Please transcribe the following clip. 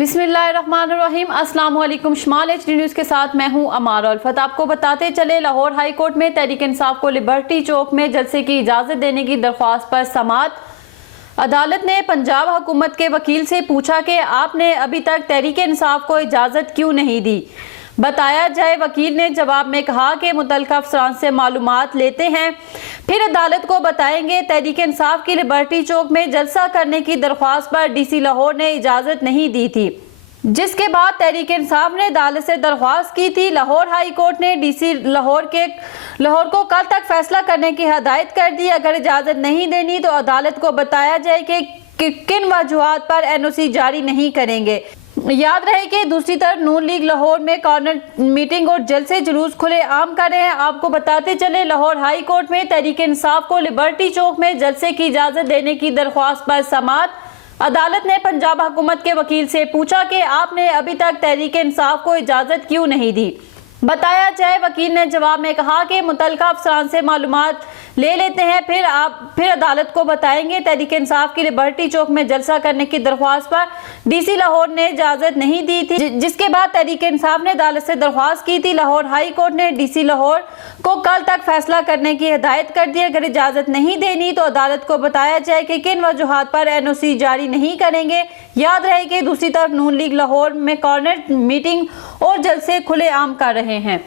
बिस्मिल्लाहिर्रहमानिर्रहीम। अस्सलाम वालेकुम। शुमाल HD न्यूज़ के साथ मैं हूं अमार उल्फत। आपको बताते चले, लाहौर हाई कोर्ट में तहरीक इंसाफ को लिबर्टी चौक में जलसे की इजाज़त देने की दरख्वास्त पर समाअत। अदालत ने पंजाब हुकूमत के वकील से पूछा कि आपने अभी तक तहरीक इंसाफ को इजाज़त क्यों नहीं दी। बताया जाए, वकील ने जवाब में कहा कि मुतल्लिक़ अफसरान से मालूमात लेते हैं, फिर अदालत को बताएंगे। तहरीक इंसाफ की लिबर्टी चौक में जलसा करने की दरख्वास्त पर DC लाहौर ने इजाज़त नहीं दी थी, जिसके बाद तहरीक इंसाफ ने अदालत से दरख्वास्त की थी। लाहौर हाई कोर्ट ने DC लाहौर को कल तक फैसला करने की हदायत कर दी। अगर इजाज़त नहीं देनी तो अदालत को बताया जाए कि किन वजूहात पर NOC जारी नहीं करेंगे। याद रहे कि दूसरी तरफ नून लीग लाहौर में कॉर्नर मीटिंग और जलसे जुलूस खुले आम कर रहे हैं। आपको बताते चले, लाहौर हाई कोर्ट में तहरीक इंसाफ को लिबर्टी चौक में जलसे की इजाज़त देने की दरख्वास्त पर समाअत। अदालत ने पंजाब हुकूमत के वकील से पूछा कि आपने अभी तक तहरीक इंसाफ को इजाज़त क्यों नहीं दी। बताया जाए, वकील ने जवाब में कहा कि मुतल्लिक़ अफसरान से मालूमात ले लेते हैं, फिर अदालत को बताएंगे। तहरीक इंसाफ की लिबर्टी चौक में जलसा करने की दरख्वास्त पर DC लाहौर ने इजाज़त नहीं दी थी, जिसके बाद तहरीक इंसाफ ने अदालत से दरख्वास्त की थी। लाहौर हाई कोर्ट ने DC लाहौर को कल तक फैसला करने की हिदायत कर दी। अगर इजाज़त नहीं देनी तो अदालत को बताया जाए कि किन वजूहात पर NOC जारी नहीं करेंगे। याद रहे कि दूसरी तरफ नून लीग लाहौर में कॉर्नर मीटिंग और जलसे खुले आम कर रहे हैं।